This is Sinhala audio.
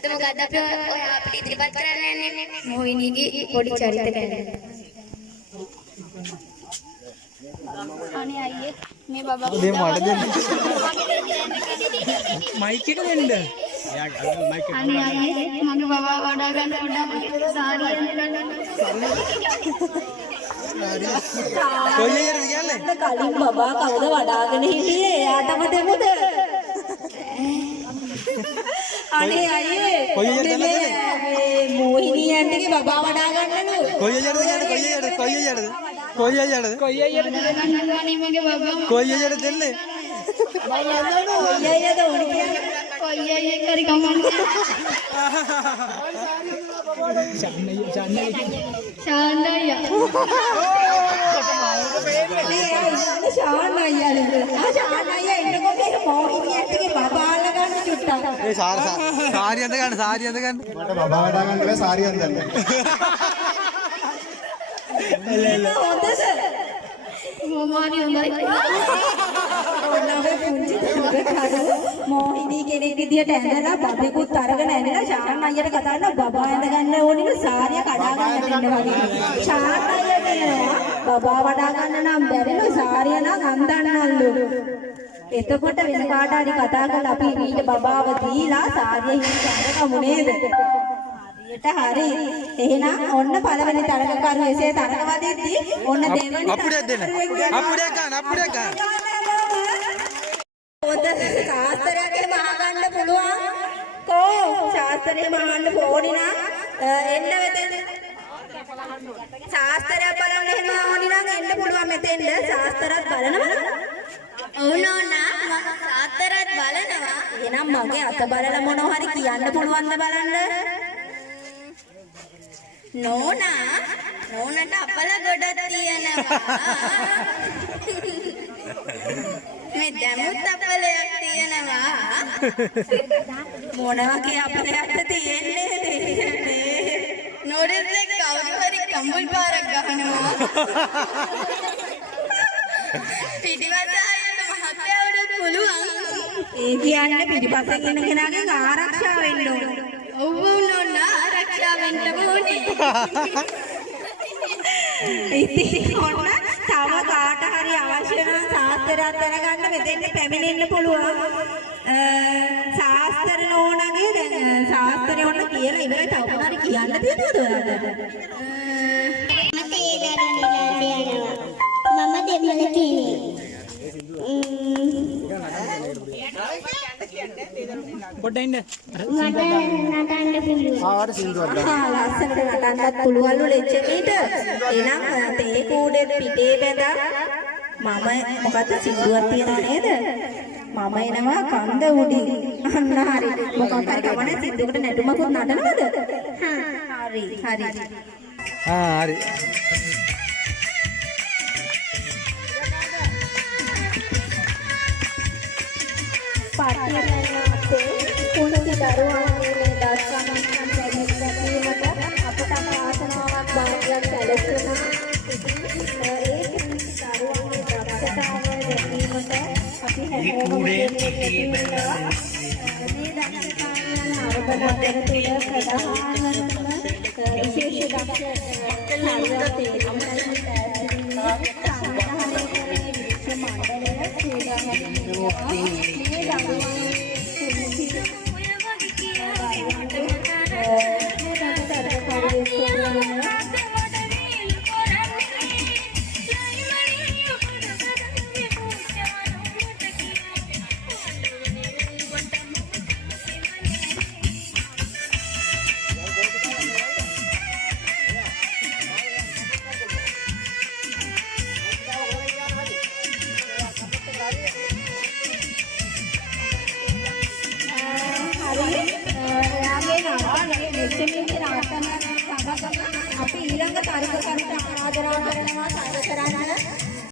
අද මොකද අපි ඔය අපිට ඉදිරිපත් කරන්න යන්නේ මොහිනීගේ පොඩි චරිත ගැන. අනේ අයියේ මේ බබා දෙන්න මට දෙන්න. මයික් එක දෙන්න. අනේ අයියේ මගේ බබා වඩා ගන්න වඩා සාරිය කොයියරද කියන්නේ? කලින් බබා කවුද වඩාගෙන හිටියේ? එයාටම දෙමුද? අනේ අයියේ කොයියරද මේ මොහිනී ඇන්ටිගේ බබා වඩා ගන්නලු. කොයියරද කියන්නේ? කොයියරද අනේ මගේ බබා කොයියරද දෙන්නේ? කොයියද උණු කියන්නේ? කොයියේ කරි කමන්නේ ශාන් අයියා ශාන් අයියා ඉන්නකො මේ මොහිනී ඇන්ටිගේ බබා අල්ලගන්න චුට්ටක්. ඒ සාරිය අඳ ගන්න. මට බබා වඩා ගන්න බෑ සාරිය අඳන්න. හොඳද? මොමාරි හොඳයි. ඔන්නගේ පුංචි දුරකට මොහිනී කෙනෙක් විදියට ඇඳලා බබෙකුත් අරගෙන ඇඳලා ශාන් අයියට කතා කරන බබා ඇඳ ගන්න ඕනිනු සාරිය කඩා ගන්න දෙන්න වගේ. ශාන් අයියා කියනවා බබා වඩා ගන්න නම් බැරිලු සාරිය නම් අඳන්නල්ලු. එතකොට වෙන කාට හරි කතා කරලා අපි ඊට බබාව දීලා සාරිය හිමිකරගමු නේද? හරි. එහෙනම් ඔන්න පළවෙනි තරගකරු එසේ තරග වදිද්දී ඔන්න දෙවෙනි අපුඩයක් දෙන්න. අපුඩයක් ගන්න. පොත ශාස්ත්‍රයගේ මහගන්න පුළුවන්. කෝ ශාස්ත්‍රයේ මහන්න ඕනි නම් එන්න මෙතෙන්. ශාස්ත්‍රය බලන්න එහෙම ඕනි නම් එන්න පුළුවන් මෙතෙන්ද. ශාස්ත්‍රات බලනවද? ඕනෝනා මම සාතරත් බලනවා. එහෙනම් මගේ අත බලලා මොනවා හරි කියන්න පුළුවන්ද බලන්න. නෝනට අපල ගොඩක් තියෙනවා. මේ දැමුත් අපලයක් තියෙනවා. මොන වගේ අපලයක්ද තියෙන්නේ? නෝරෙද්දේ කවුරු හරි කම්බල් පාරක් ගහනවා. පිටිවසායන මහත්තයාට පුළුවන්. ඒ කියන්නේ පිටිපස්සෙන් එන කෙනාගෙන් ආරක්ෂා වෙන්න ඕන. ඔව් නෝනා ආරක්ෂා වෙන්න ඕනේ. ඉතින් ඔන්න තව කාට හරි අවශ්‍ය නම් ශාස්ත්‍රයක් දැනගන්න මෙතෙන් පැමිණෙන්න පුළුවන්. ශාස්ත්‍ර නෝනගේ දැන් ශාස්ත්‍රය ඔන්න කියලා ඉවරයි. තව මොනවා හරි කියන්න තියෙනවද ඔයාලට? මට ඒ දරන්නේ යනවා. මම දෙමළ කෙනෙක්. පොඩ්ඩක් ඉන්න. මට නටන්න පුළුවන්. ආවට සින්දුවක් දාන්න. ලස්සනට නටන්නත් පුළුවන්ලු ලෙච්චමීට. එහෙනම් තේ කූඩේ පිටේ බැඳා මම මොකද සින්දුවක් තියනවා නේද? මම එනවා කන්ද උඩින්. අන්න හරි. මොකක් හරි කවනේ සින්දුවකට නැටුමකුත් නටනවද? හරි. හරි. පාටියන්නාතේ කුණුගේ දරුවාගේ මේ දස්කමන් සම්පූර්ණ අපට ආසනාවක් භාග්‍යයක් සැලසුණා. ඒ දරුවාගේ දක්ෂතාවය දැකීමට අපි හැමෝම මේ දක්ෂතාවයන් අරබන තුළ ප්‍රධානම විශේෂ අපි ඊළඟ තරගකරුට ආරාධනා කරනවා තරග කරන්න.